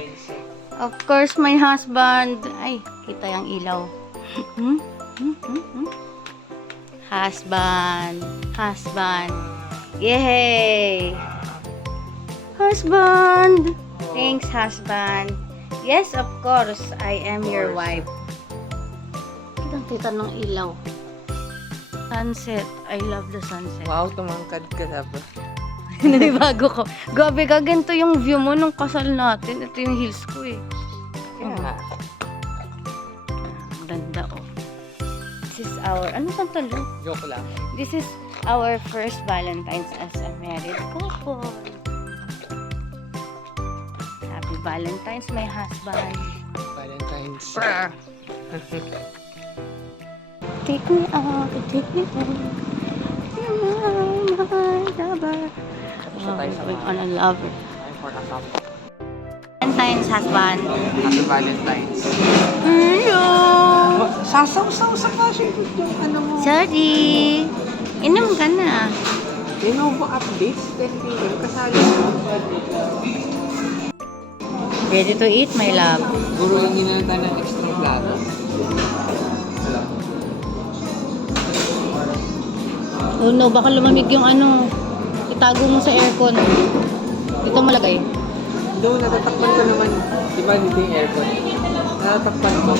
Valentine's. Of course, my husband. Ay, kita yung ilaw. Husband. Husband. Yay! Husband! Thanks, husband. Yes, of course, I am your wife. Kitang-kita ng ilaw. Sunset. I love the sunset. Wow, tumangkad ka na ba? Nanibago ko. Gabi ka, ganito yung view mo nung kasal natin. Ito yung heels ko eh. Kaya nga. Ang ganda oh. This is our, ano bang talo? Joke lang. This is our first Valentine's as a married couple. Happy Valentine's, my husband. Valentine's. Take me out, take me home. You're my lover. Siya tayo sa On a lover. time for a cup. Valentine's, husband. Happy Valentine's. Hello! Sasaw-saw sa kasi yung ano mo. Sorry. Inom ka na. Lenovo updates, 10 p.m. Kasali mo. Ready to eat, my love. Puro yung ginalita ng extra plato. Oh no, baka lumamig yung ano. Itago mo sa aircon. Dito malagay. Doon, natatakpan ko naman. Di ba dito yung aircon? Natatakpan ko.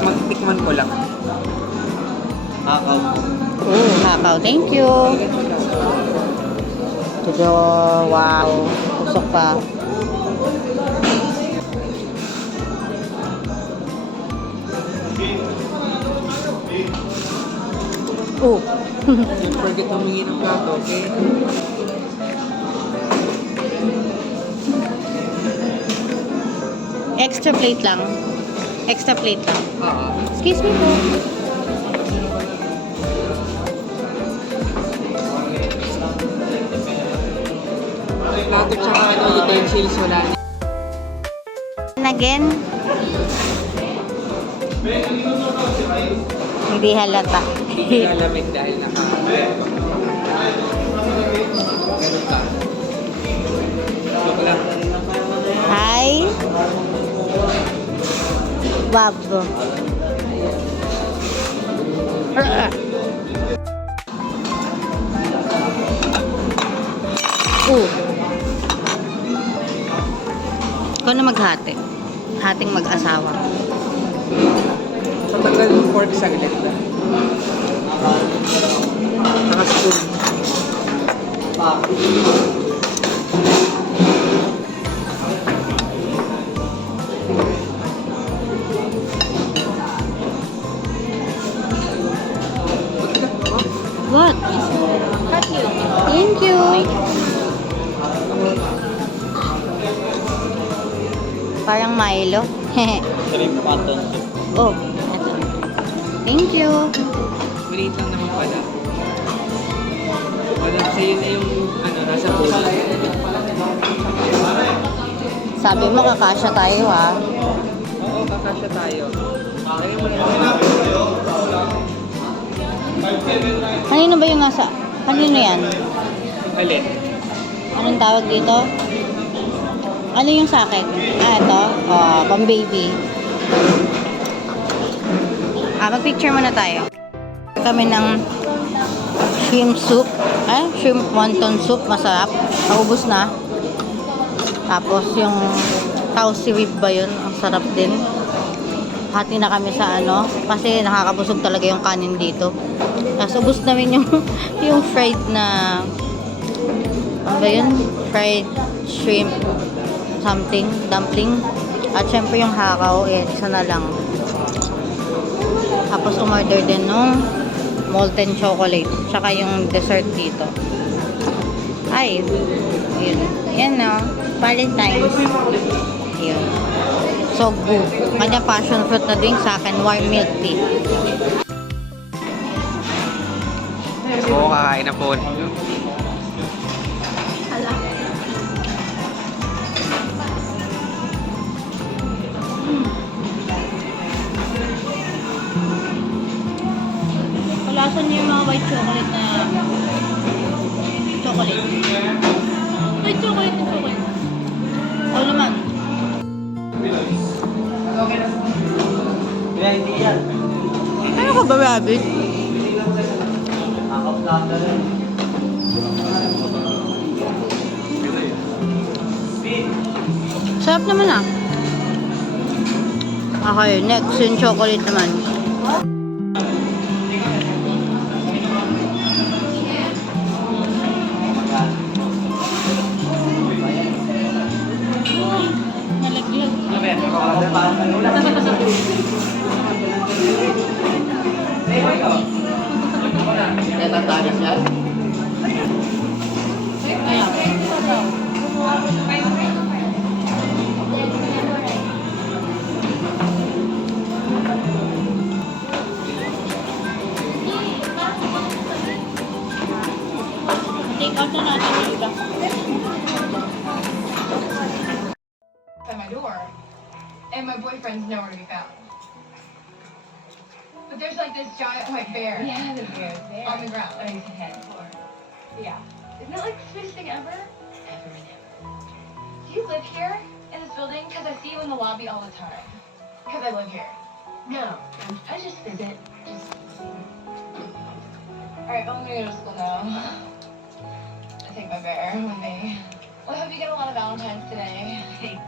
Magtikman ko lang. Hakaw. Oh, hakaw. Thank you. Tudo, wow. Usok pa. Oh. Don't forget humingi ng plato, okay? Extra plate lang. Extra plate lang. Oo. Excuse me po. Plato tsaka utensils wala na. And again. Hindi halata. Lalamig dahil naka. Ganun ka. Joke lang. Hi. Bob. Ikaw na maghati. Hating mag-asawa. Tatagal yung pork sa gilid ba? Naka-spoon. What? Thank you. Parang Milo. Shrimp mutton soup. Oh, eto. Thank you. Maliit lang naman pala. Wala sa'yo na yung ano, nasa bowl. Sabi mo kakasya tayo ha. Oo, kakasya tayo. Lagyan mo na Kanino ba yung nasa? Kanino yan? alin? Anong tawag dito? Ano yung sa akin? Ah, ito. Oh, pang baby. Mag-picture muna tayo. Kami ng shrimp soup. Shrimp wonton soup. Masarap. Naubos na. Tapos yung tausi rib ba yun? Ang sarap din. Hati na kami sa ano. Kasi nakakabusog talaga yung kanin dito. Tapos ubos namin yung, yung fried na ano ba yun? Fried shrimp something, dumpling. At syempre yung hakaw, isa na lang. Tapos umorder din nung molten chocolate. Tsaka yung dessert dito. Ay, yun. Yan no. Valentine's. Yun. Sogbu. Kanya passion fruit na drink, sa akin warm milk tea. Oo, kakain na po. Kalasan niyo yung mga white chocolate na chocolate. May chocolate and chocolate. Ako naman. Kaya hindi yan. Ano ka ba, rabbit? Nakaplata rin. Sarap naman ah. Okay, next yung chocolate naman. Nalaglag. Kaya tatagas yan? Take out na natin yung iba. At my door, and my boyfriend's nowhere to be found. But there's like this giant white bear. Yeah, the bear's there. On the ground. Oh, he's head floor. Yeah. Isn't it like the sweetest thing ever? Ever and ever. Do you live here in this building? Because I see you in the lobby all the time. Because I live here. No, I just visit. Alright, I'm gonna go to school now. I take my bear with me. Well, I hope you get a lot of Valentine's today. Thanks.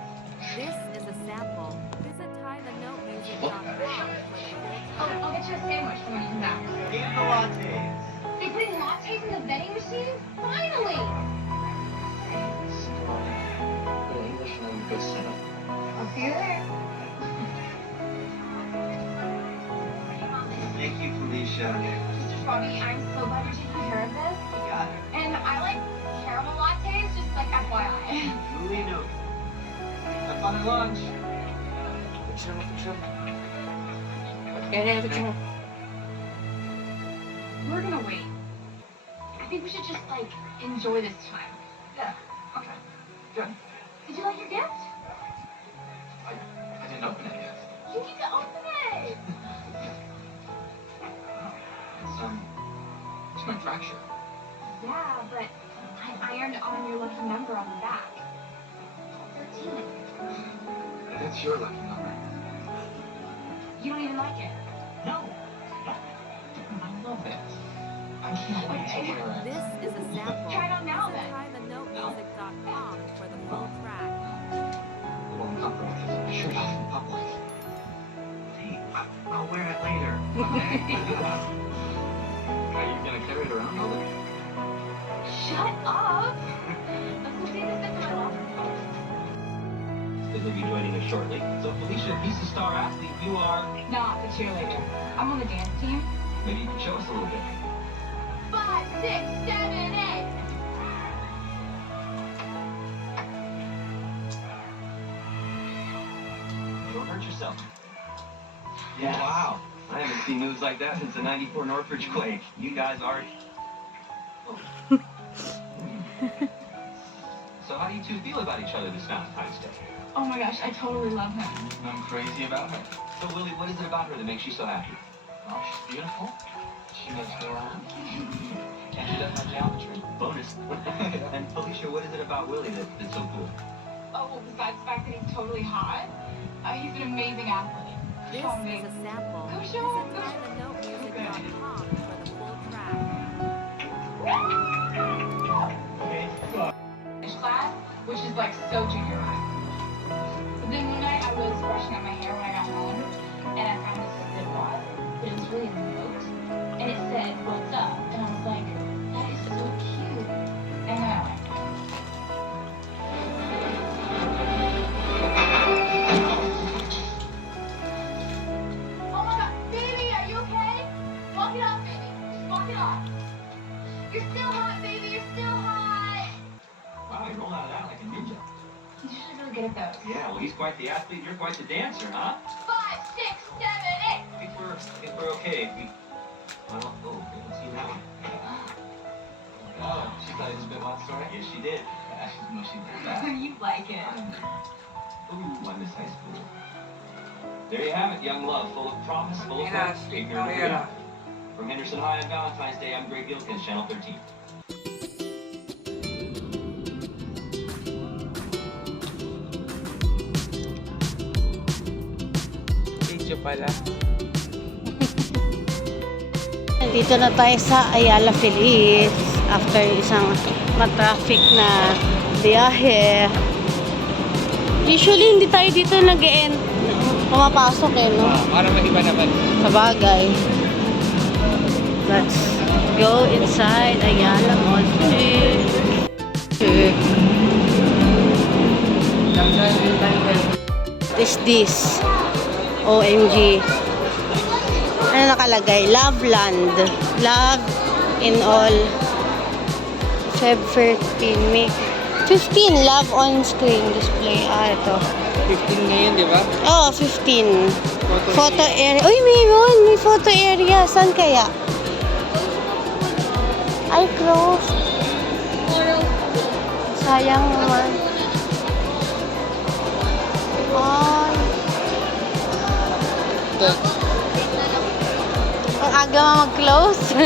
This is a sample. Visit TieTheNoteMusic.com. I'll get you a sandwich for when you come back. Eat the lattes. They putting lattes in the vending machine? Finally! English and then go set up. I'll see you there. Thank you, Felicia. Mr. Bobby, I'm so glad you're taking care of this. You got it. And I like caramel lattes, just like FYI. Duly noted. Have fun at lunch. Picture. We're gonna wait. I think we should just, like, enjoy this time. Yeah. Okay. Good. Did you like your gift? I didn't open it yet. You need to open it! It's my fracture. Yeah, but I ironed on your lucky number on the back. 13. That's your lucky number. You don't even like it. No. I love it. I can't wait to wear it. This is a sample. Try it on now, Visit then. TieTheNoteMusic.com for the full track. A little uncomfortable taking my shirt off in public. Hey, I'll wear it later. Are you gonna carry it around all day? Shut up! Let's go see this in my locker. Will be joining us shortly. So Felicia, he's a star athlete. You are. Not the cheerleader. I'm on the dance team. Maybe you can show us a little bit. 5, 6, 7, 8. Don't hurt yourself. Yes. Wow. I haven't seen moves like that since the '94 Northridge quake. You guys are. Oh. So how do you two feel about each other this Valentine's Day? Oh my gosh, I totally love him. I'm crazy about her. So Willie, what is it about her that makes you so happy? Oh, she's beautiful. She makes me laugh. And she does my geometry. Bonus. And Felicia, what is it about Willie that's so cool? Oh, well, besides the fact that he's totally hot, he's an amazing athlete. This Show me. is a sample. Go Visit show him. Go TieTheNoteMusic.com for the full track. class, which is like so junior high. But then one night I was brushing up my hair when I got home, and I found this zip wad, but it was really a note, and it said, "What's up?" And I was like, that is so cute. And then I went. Oh my god, baby, are you okay? Walk it off, baby. Just walk it off. You're still hot, baby. You're still hot. Wow, you roll out of that like a ninja. You should really good at those. Yeah, well, he's quite the athlete. You're quite the dancer, huh? 5, 6, 7, 8. I think we're okay. Well, oh, let's see that one. Oh, she thought it was a bit wild story? Yes, she did. Yeah, she's mushy like that. You like it. Ooh, I miss high school. There you have it, young love, full of promise, full of hope, ignorant of reality. From Henderson High on Valentine's Day, I'm Greg Gilkins, Channel 13. pala. Nandito na tayo sa Ayala Feliz after isang matraffic na biyahe. Usually, hindi tayo dito nag-end. Pumapasok eh, no? Para mag-iba naman. Sa bagay. Let's go inside Ayala Mall. Is this? OMG. Ano nakalagay? Love Land. Love in all. Feb 13. May 15. Love on screen display. Ito. 15 ngayon, di ba? Oh, 15. Photo area. Uy, mayroon. May photo area. Saan kaya? Ay, closed. Sayang naman. Ay. Ang aga mag-close.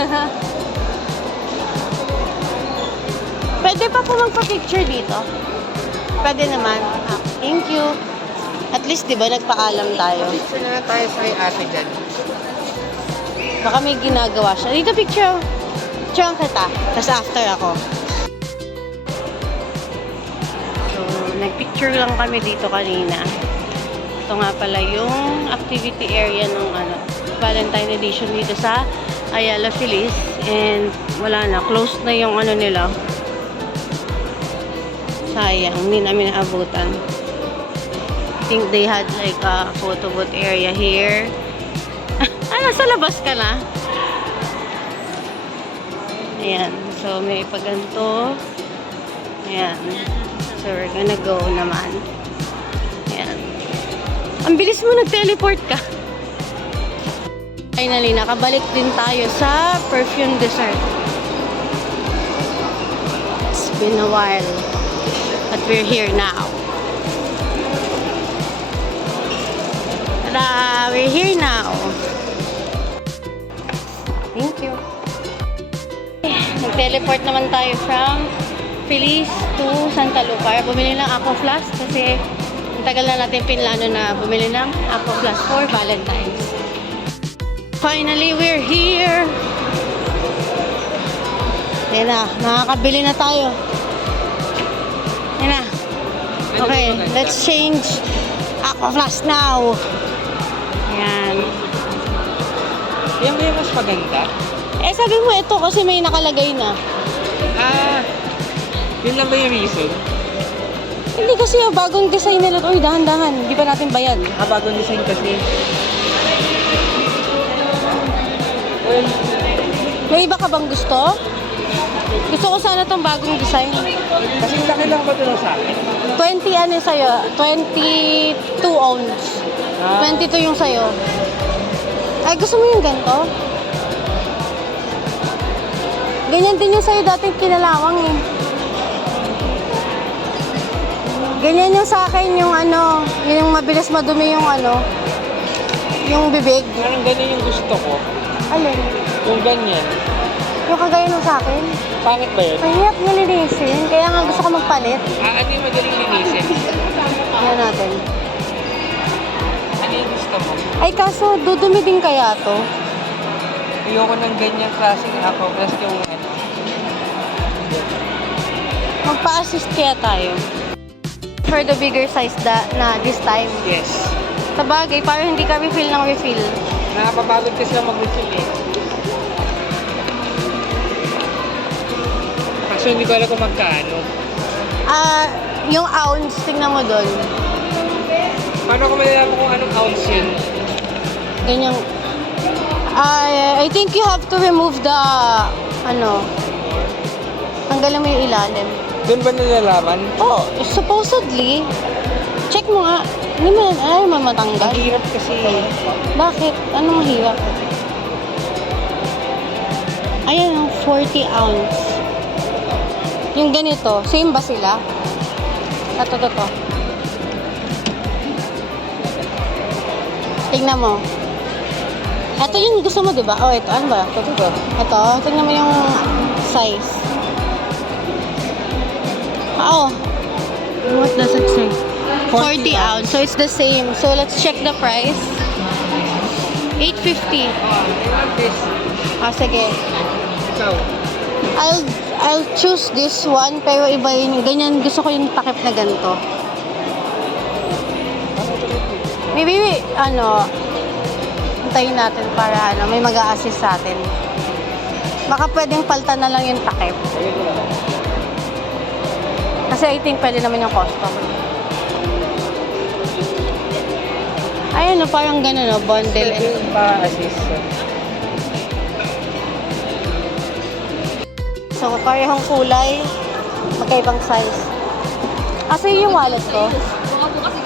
Pwede pa po magpa-picture dito? Pwede naman. Ah, thank you. At least, di ba, nagpaalam tayo. Picture na tayo sa kay ate dyan. Baka may ginagawa siya. Dito, picture. Picture kita. Tapos after ako. So, nagpicture lang kami dito kanina. Ito nga pala yung activity area ng Valentine edition dito sa Ayala Feliz. And wala na. Closed na yung nila. Sayang. Hindi namin naabutan. I think they had like a photo booth area here. Nasa labas ka na? Ayan. So, may paganto. Ayan. So, we're gonna go naman. Ayan. Ang bilis mo nag-teleport ka. Finally, nakabalik din tayo sa Perfume Dessert. It's been a while. But we're here now. Tada! We're here now. Thank you. Nag-teleport naman tayo from Feliz to Santa Lucar. Bumili ng Aqua Flask kasi ang tagal na natin pinlano na bumili ng Aqua Flask for Valentine's. Finally, we're here. Yan na, nakakabili na tayo. Yan na. Okay, let's change Aqua Flask now. Yan. Yan ba yung mas maganda? Eh, sabi mo ito kasi may nakalagay na. Ah, yun lang ba yung reason? Hindi kasi bagong design nila. Uy, dahan-dahan. Hindi pa natin bayad. Bagong design kasi. May iba ka bang gusto? Gusto ko sana tong bagong design. Kasi laki lang ba ito sa akin? 20 ano sa'yo? 22 ounce. 22 yung sa'yo. Ay, gusto mo yung ganito? Ganyan din yung sa'yo dating kinalawang eh. Ganyan yung sa akin yung yung mabilis madumi yung yung bibig. Parang ganyan yung gusto ko. Alin? Yung ganyan. Yung kagaya nung sa akin. Pangit ba yun? Mahirap nilinisin. Kaya nga gusto ko magpalit. Ano yung madaling linisin? Yan natin. Ano yung gusto mo? Ay, kaso dudumi din kaya to? Ayoko ng ganyang klaseng ako. Plus yung Magpa-assist kaya tayo. For the bigger size na this time. Yes. Sa bagay, parang hindi ka refill ng refill. Nakapapagod kasi lang mag-refill eh. Kaso hindi ko alam kung magkano. Yung ounce, tingnan mo doon. Paano ko malalaman kung anong ounce yun? Ganyang, I think you have to remove the, tanggalin mo yung ilalim. Doon ba nalalaman? Oh, supposedly. Check mo nga. Hindi mo mamatanggal. Ang hirap kasi. Bakit? Anong mahirap? Ayan, 40 ounce. Yung ganito, same ba sila? Ito. Tingnan mo. Ito yung gusto mo, di ba? Oh, ito. Ano ba? Ito. Tingnan mo yung size. Oh. What does it say? 40 ounce. So, it's the same. So, let's check the price. 850. This. Sige. Ikaw. I'll choose this one, pero iba yun. Ganyan, gusto ko yung takip na ganito. Maybe, hintayin natin para may mag-a-assist sa atin. Baka pwedeng paltan na lang yung takip. Kasi I think pwede naman yung custom. Ayun, parang gano'n, bundle. Pa-assist. So, parehong kulay, magkaibang size. Asa yung wallet ko?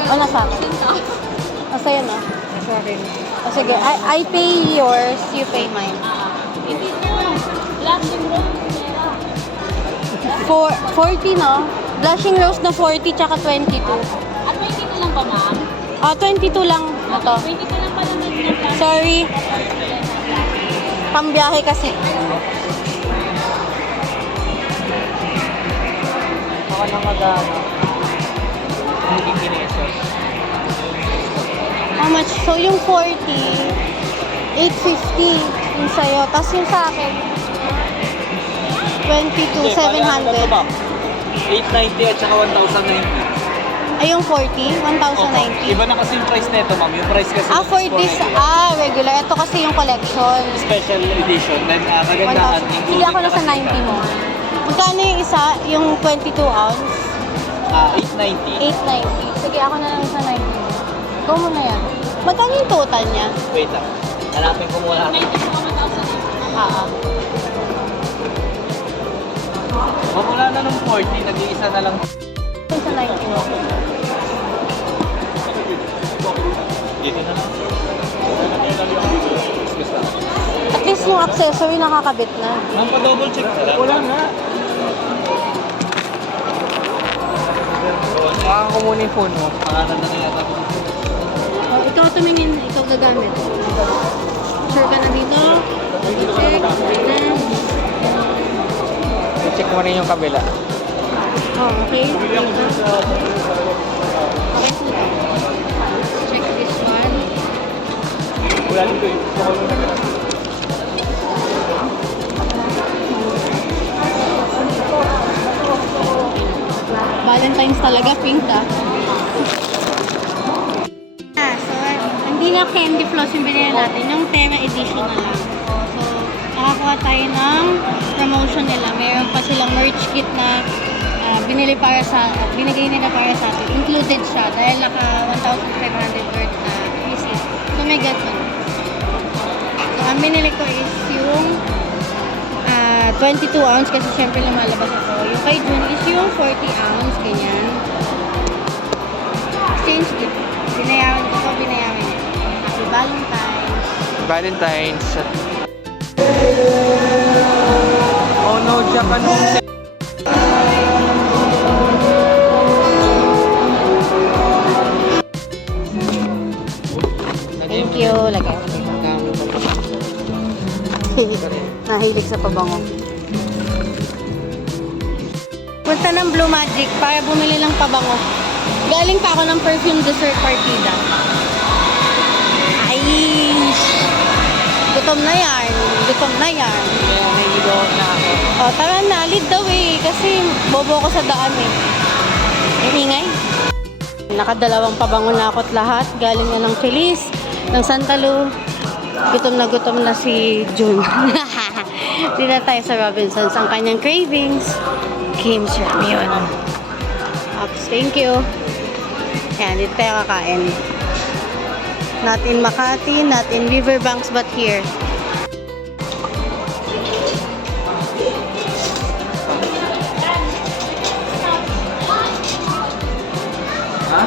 Nasa? Nasa yan, Sa akin. Sige, I pay yours, you pay mine. Hindi ko. Blushing rose. 40, no? Blushing rose na 40, tsaka 22. At 22 lang ba, ma'am? 22 lang. Ito. 22 lang pala ng blushing. Sorry. Pambiyahe kasi. Ako na mag-ano. Hindi kinesos. How much? So, yung 40, 850 yung sa'yo. Tapos yung sa akin, 22, 700. 890 at saka 1,090. Ay, yung 40, 1,090. Iba na kasi yung price nito, ma'am. Yung price kasi For this, regular. Ito kasi yung collection. special edition. Then, kagandahan. 1,000. Sige ako na sa 90 mo. Magkano yung isa? Yung 22 ounce? 890. 890. Sige, ako na lang sa 90 mo. Go mo na yan. Magkano yung total niya? Wait lang. Hanapin ko muna. 90 po 1,000. Mamula na nung 40, nag-iisa na lang. Yung sa 90 mo. Dito na lang. At least yung accessory nakakabit na. Ma'am, pa-double check na lang. Wala nga. Baka ko muna yung phone mo. Pangalan na yata. Oh, ikaw tumingin, ikaw gagamit. Sure ka na dito? I-check. I-check mo rin yung kabila. Oh, okay. Okay po. Check this one. Wala dito eh. Valentine's talaga, pink so, hindi na candy floss yung binili natin, yung Terra edition na lang. So, nakakuha tayo ng promotion nila. Meron pa silang merch kit na binigay nila para sa atin. Included siya dahil naka 1,500 worth na pieces. So, may ganun. So, ang binili ko is yung 22 ounce kasi syempre lumalabas ako. Yung kay June is yung 40 ounce, ganyan. Exchange gift. Binayaran ko pa, binayaran niya. Happy Valentine's. Valentine's. Oh no, Japan home set. Thank you. Lagay. Nahilig sa pabango. Punta ng Blue Magic para bumili ng pabango. Galing pa ako ng perfume dessert partida. Ay! Gutom na yan. Gutom na yan. Kaya may video na ako. O, tara na. Lead the way. Kasi bobo ko sa daan eh. Ingay. Nakadalawang pabango na ako't lahat. Galing na ng Feliz, ng Santa Lu. Gutom na si June. Dito tayo sa Robinsons. Ang kanyang cravings, Kim's Ramyun. Ops, thank you. Ayan, dito tayo kakain. Not in Makati, not in Riverbanks, but here. Ha?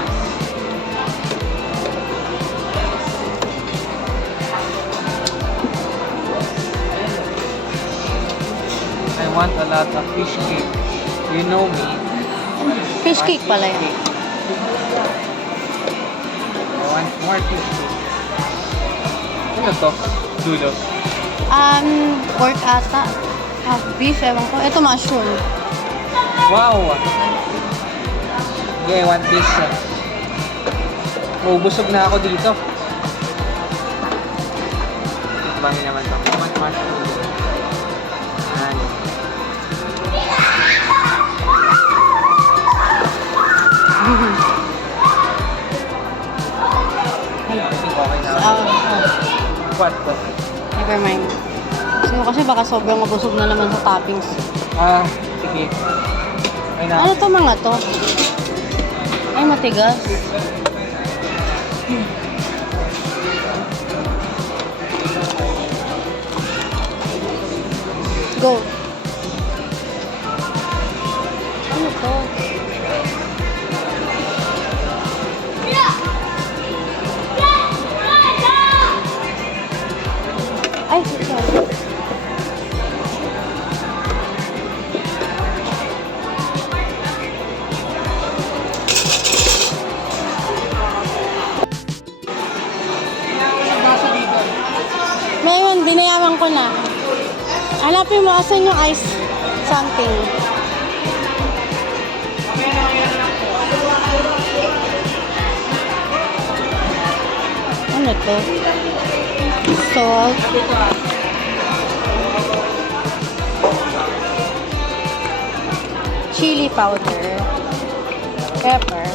I want a lot of fish cake. You know me. Fish cake pala yan. I want more fish cake. Ano to? Dulo. Pork ata. Beef, ewan ko. Ito mushroom. Wow! Okay, I want this. Oh, busog na ako dito. Mukbang naman to. Mushroom. Ayan. I think okay na. What? Never mind. Kasi baka sobrang mabusog na naman sa toppings. Sige. Okay na. Ano to mga to? Ay, matigas. Go. Ano to? Ay, sorry. Ngayon, binayaran ko na. Hanapin mo asan yung ice something. Ano to? Salt. Chili powder. Pepper.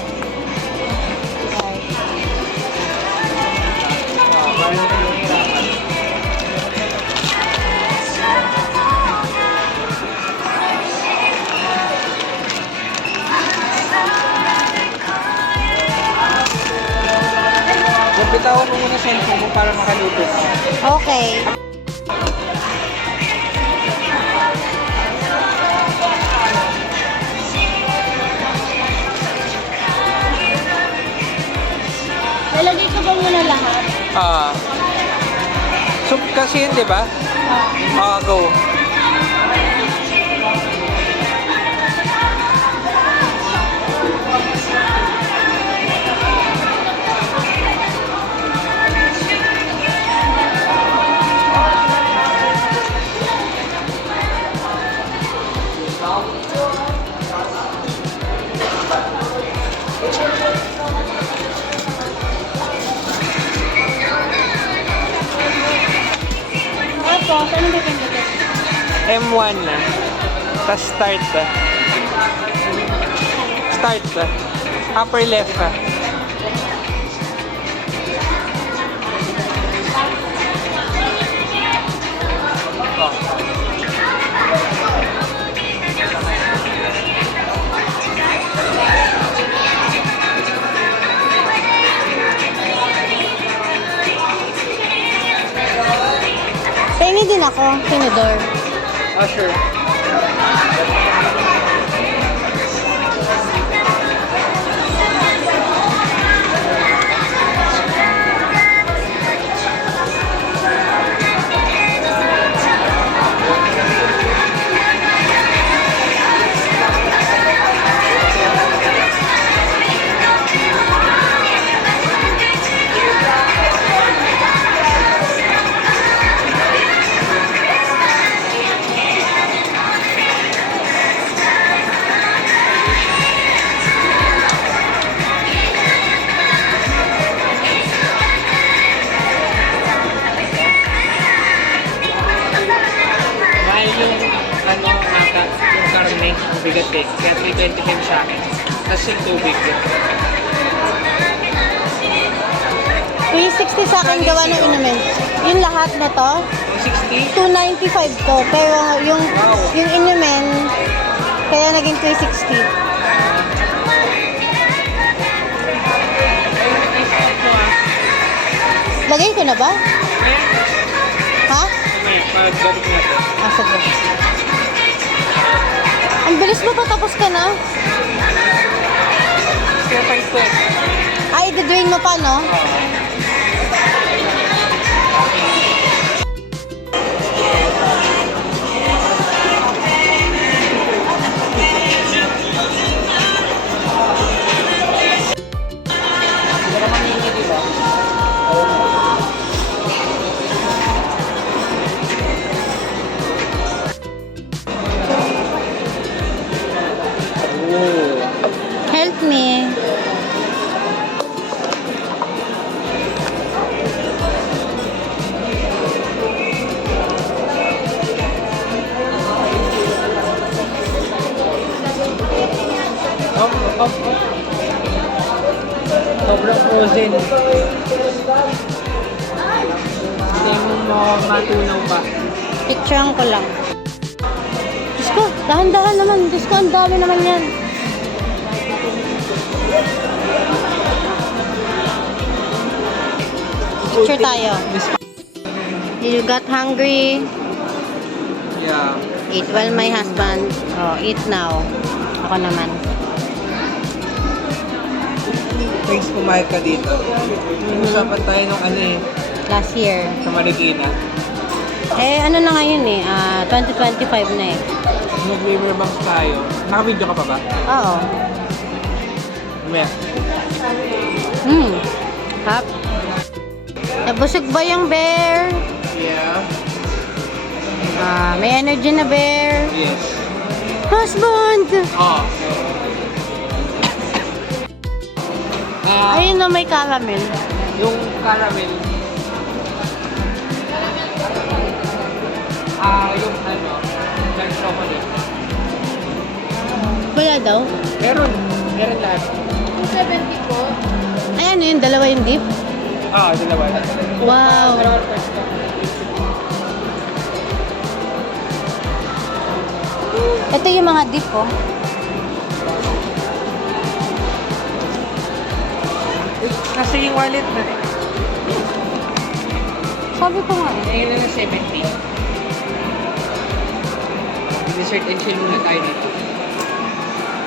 Bitawan mo muna cellphone mo para makaluto. Okay. Lalagay ko ba muna lahat? Soup kasi yun, di ba? Go. Tapos, ano ba pindutin? M1 na. Tapos start. Start. Upper left. Pengi din ako, tinidor. Sure. Bigat eh. Kaya 325 sa akin. Tapos yung tubig. 360 sa akin gawa ng inumin. Yung lahat na to, 60? 295 to. Pero yung inumin, kaya naging 360. Lagay ko na ba? Ha? Pag-gabit natin. Sige. Ang bilis mo pa, tapos ka na? Stir fry ko. Ay, i-drain mo pa, no? Help me. Sobrang frozen. Hindi mo matunaw pa. Picturean ko lang. Diyos ko, dahan-dahan naman. Diyos ko, ang dami naman yan. Picture tayo. You got hungry? Yeah. Eat well, my husband. Oh, eat now. Ako naman. Thanks pumayag ka dito. Usapan tayo nung ano eh, Last year. sa Marikina. Eh, ano na ngayon eh. 2025 na eh. Nag-river banks tayo. Naka-video ka pa ba? Oo. Mamaya. Hap. Nabusog ba yung bear? Yeah. May energy na bear. Yes. Husband! Oh. Ayun na, may caramel. Yung caramel. Yung ano, dark chocolate. Wala daw. Meron. Meron lahat. 270 po. Ay, ano yun? Dalawa yung dip? Dalawa. Wow. Ito yung mga dip, oh. Nasa yung wallet na. Sabi ko nga. Ayun na 70. Dessert and chill muna tayo dito.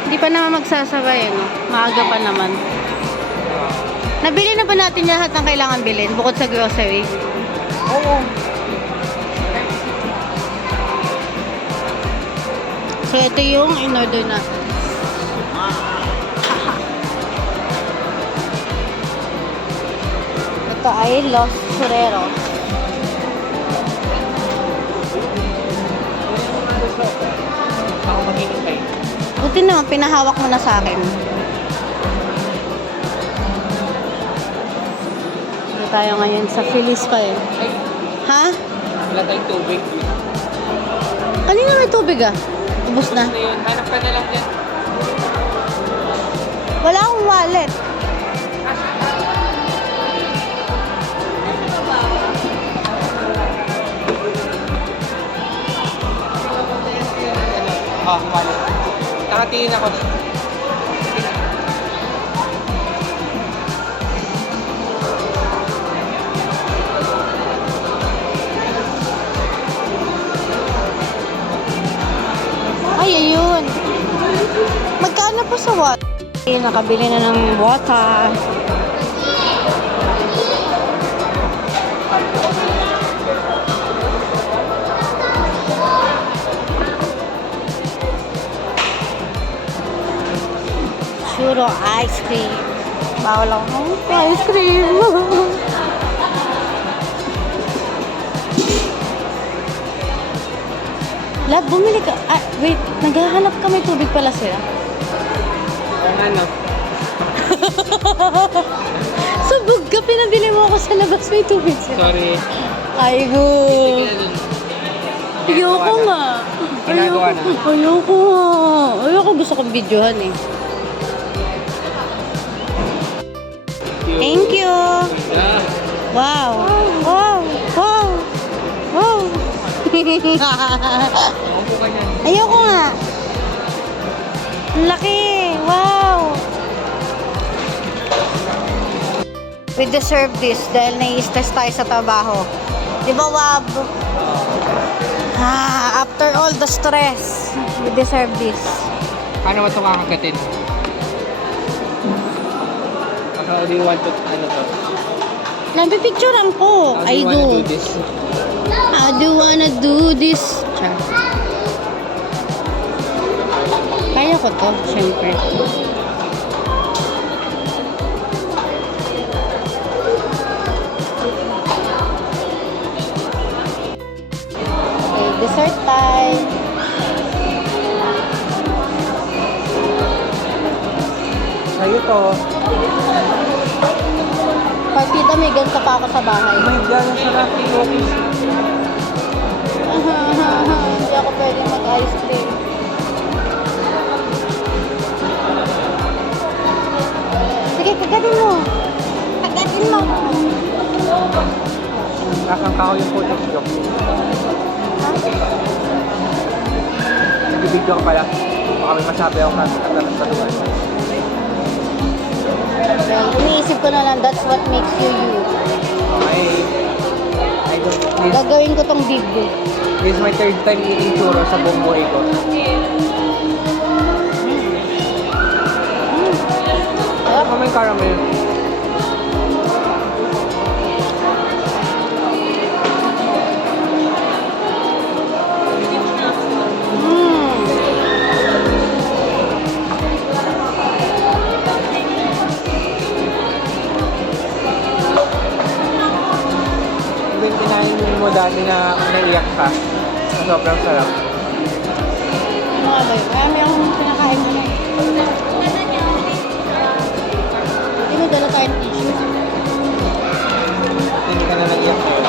Hindi pa naman magsasabay, no? Maaga pa naman. Nabili na ba natin lahat ng kailangan bilhin bukod sa grocery? Oo. So, ito yung in-order na. Ito ay Los Churreros. Ako maghihintay. Buti naman, pinahawak mo na sa akin. Dito tayo ngayon sa Feliz pa eh. Ay, Ha? wala tayong tubig. Kanina may tubig ah. Ubus na. Ano yun? Hanap ka na lang dyan. Wala akong wallet. Wallet. Nakatingin ako. Ay, ayun. Magkano po sa water? Nakabili na ng water. Churro ice cream. Bawal ako ng ice cream. Lab, bumili ka. Ah, wait. Naghahanap ka, may tubig pala sila. Ang ano? Sabog ka, pinabili mo ako sa labas, may tubig sila. Sorry. Ay, go. Ayoko nga. Ginagawa na. Ayoko nga. Ayoko, gusto kong videohan eh. Thank you. Ah, Wow. Wow. Wow. Wow. Maupo ka dyan. Ayoko nga. Ang laki. Wow. We deserve this dahil nai-stress tayo sa trabaho. Di ba, Wab? After all the stress, we deserve this. Paano ba ito kakagatin? How do you want to, ano to? Nabipicturean ko. How do I you wanna do. do this? How do you wanna do this? Char. Kaya ko to, syempre. Okay, dessert time. Sa'yo to. Partida, may ganito pa ako sa bahay. Oh my God, ang sarap yung cookies. Hindi ako pwede mag-ice cream. kagatin mo. Kagatin mo. Nakangka ko yung footage joke. Nag-video ko pala. Baka may masabi ako kasi katulad. Well, iniisip ko na lang, that's what makes you you. I don't, this Gagawin ko tong video. is my third time eating churro sa buong buhay ko. Sarap. May caramel. Ito yung kinain mo dati na naiyak ka. Sobrang sarap. Ano nga ba yun? Marami akong pinakain mo na eh. Hindi mo dala tayong tissue. Hindi ka na naiyak ngayon.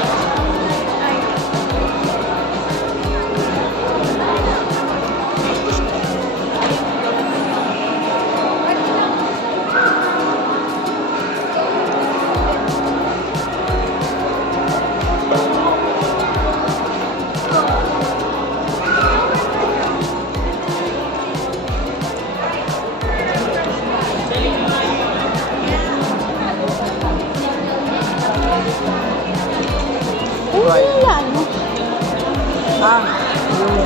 Ano Right. sinilaan mo? Ah, yung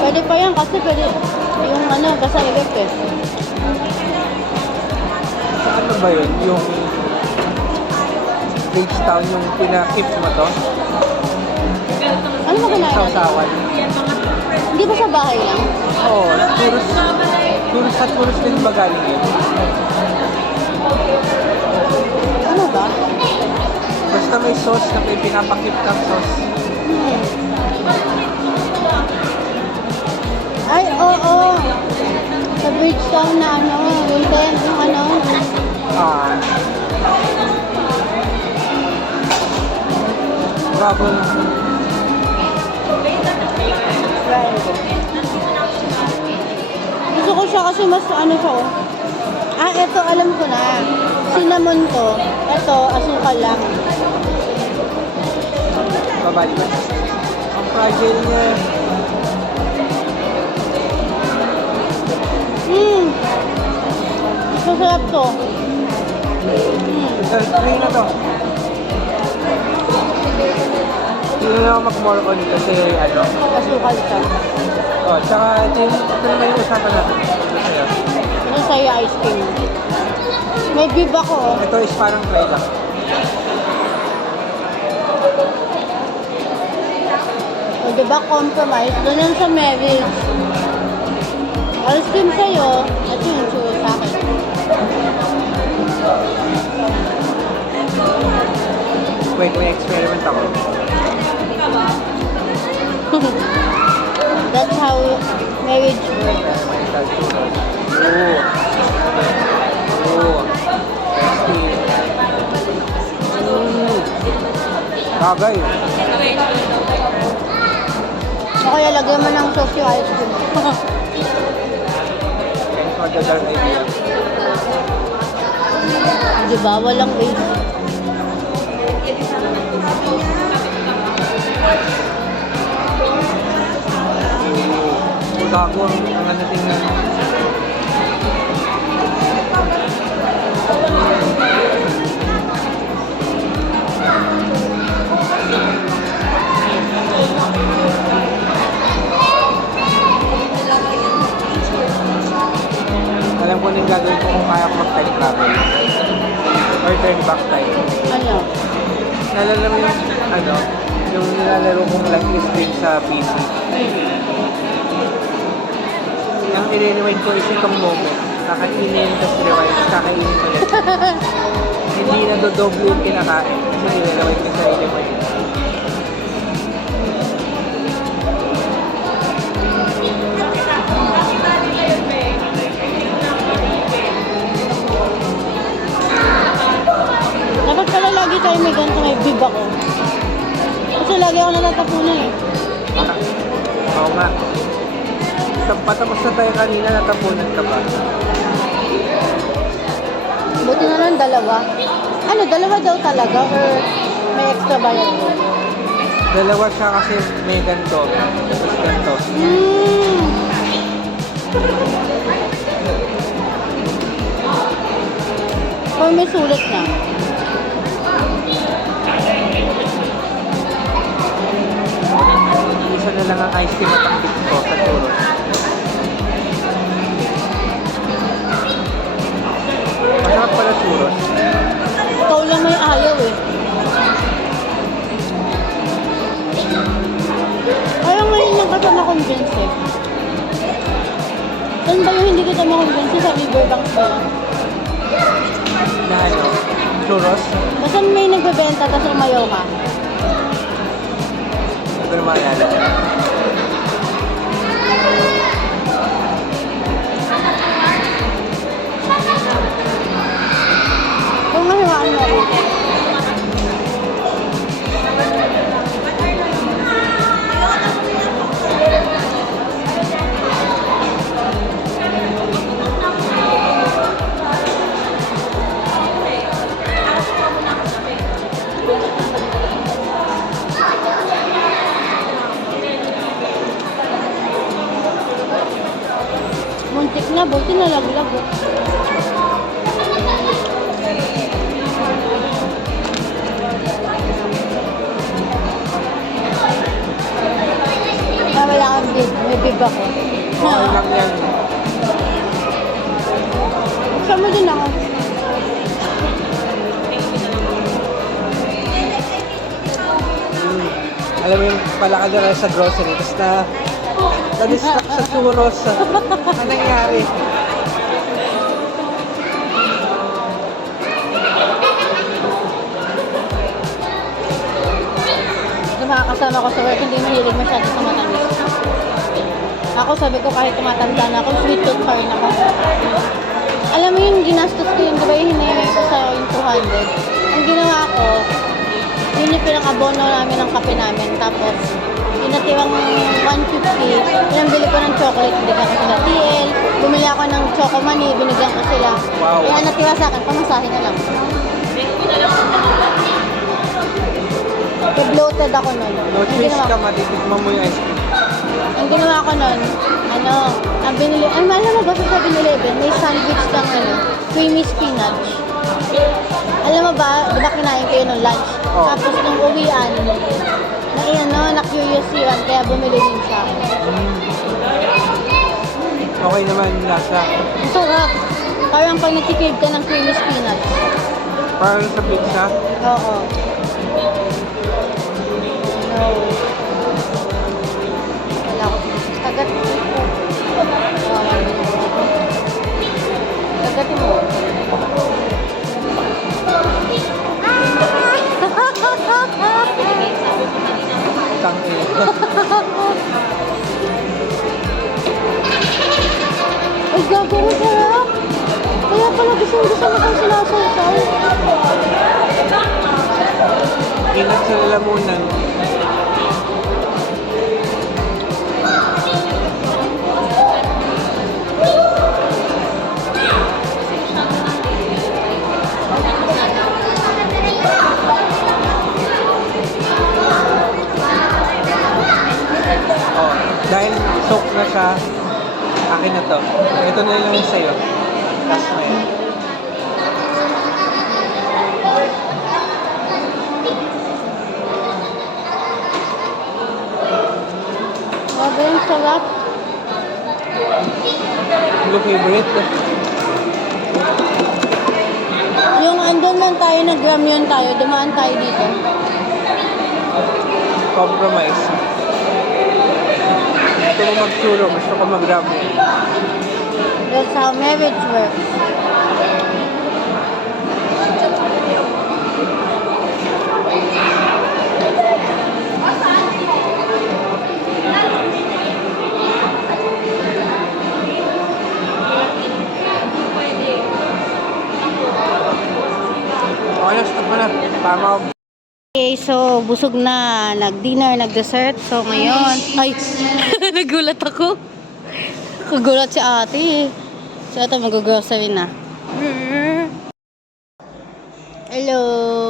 Pwede pa yan kasi pwede yung ano, basta ilip eh. sa ano ba yun? Yung Page Town, yung pinakip mo to? Ano ba kinain natin? Sausawan. Hindi ba sa bahay lang? Oo, puros din ba galing yun? Ano ba? Basta may sauce na may pinapakip ng sauce. Ay, oo. Sa Bridgetown na ano, Winten, yung ano. Ah. Bravo. Gusto ko siya kasi mas ano siya oh. Ah, eto alam ko na. Cinnamon to. Eto, asukal lang. Babalik. Ang fragile niya. Masarap to. Try na to. Hindi na ako mag-more on kasi ano. Asukal siya. Oh, tsaka ito naman yung usapan natin. Ito. Ano sa'yo ice cream? May bib ako oh. Ito is parang try lang. O diba compromise? Doon yan sa marriage. Ice cream sa'yo, at yung churro sa akin. Wait, may experiment ako. That's how marriage works. Oo. Oo. Tasty. Bagay. O kaya lagyan mo ng sauce yung ice cream. Kaya magdadar na idea. Diba? Walang base. Gago ang ano tingnan. Alam ko na yung gagawin ko kung kaya ko mag-time travel. Or turn back time. Ano? Nalala mo yung, ano, yung nilalaro kong life is strange sa PC. Ang i-rewind ko is itong moment. Kakainin, tapos rewind, kakainin ulit. Hindi na dodoble yung kinakain. Kasi i-rewind ko sa sarili mo yun. Dapat pala lagi tayo may ganito may bib ako. Kasi lagi ako natatapunan eh. Oo nga. patapos na tayo kanina, natapunan ka ba? Buti na lang dalawa. Ano, dalawa daw talaga or may extra bayad mo? Dalawa siya kasi may ganito. Tapos ganito. Or may sulit na. Isa na lang ang ice cream at ang big ko sa churros. Masarap pala churros. Ikaw lang may ayaw eh. Parang ngayon lang kasi na-convince eh. Saan ba yung hindi kita ma-convince sa Riverbanks ba yan? Na ano? Churros? Basta may nagbebenta tapos umayaw ka. Hindi ko na maalala. Kung mahiwaan mo ako. Muntik na, buti nalaglag. Wala kang bib. May bib ako. Okay lang yan. Buksan mo din ako. Alam mo yung palakad na sa grocery, tapos na-distract sa churros. Ano nangyari? Yung mga kasama ko sa work, hindi mahilig masyado sa matamis. Ako sabi ko kahit tumatanda na ako, sweet tooth pa rin ako. Alam mo yung ginastos ko yun, di ba yung hinayay ko sa yung 200? Ang ginawa ko, yun yung pinang-abono namin ng kape namin. Tapos, yung natirang 150, pinambili ko ng chocolate, binigyan ko sila TL. Bumili ako ng choco money, binigyan ko sila. Wow. Kaya natira sa akin, pamasahe na lang. Bloated ako nun. No choice ka, matitikman mo yung ice cream. Ang ginawa ko nun, ang binili, ay alam mo ba sa 7-Eleven, may sandwich ng creamy spinach. Alam mo ba, di ba kinain ko yun nung lunch? Oh. Tapos nung uwian, na-curious yun, kaya bumili din siya. Okay naman yung lasa. Ang sarap. Parang pag natikrib ka ng creamy spinach. Parang sa pizza. Oo. No. Wala ko. Kagat mo. Kagatin mo. Tangin. Ay, gago ko sarap. Kaya pala gusto mo kang sinasawsaw. Ingat sa lalamunan. Oh, dahil soak na siya, akin na to. Ito na lang yung sa'yo. Last na yun. Grabe yung sarap. Yung favorite? Yung andun lang tayo, nag-ramyun tayo, dumaan tayo dito. Compromise. Gusto ko mag-churro, gusto ko mag-ramen. That's how marriage works. Okay na, stop mo na. Tama ako. Okay, so busog na, nag-dinner, nag-dessert. So ngayon, ay, nagulat ako. Kagulat si ate. So, ito mag-grocery na. Hello!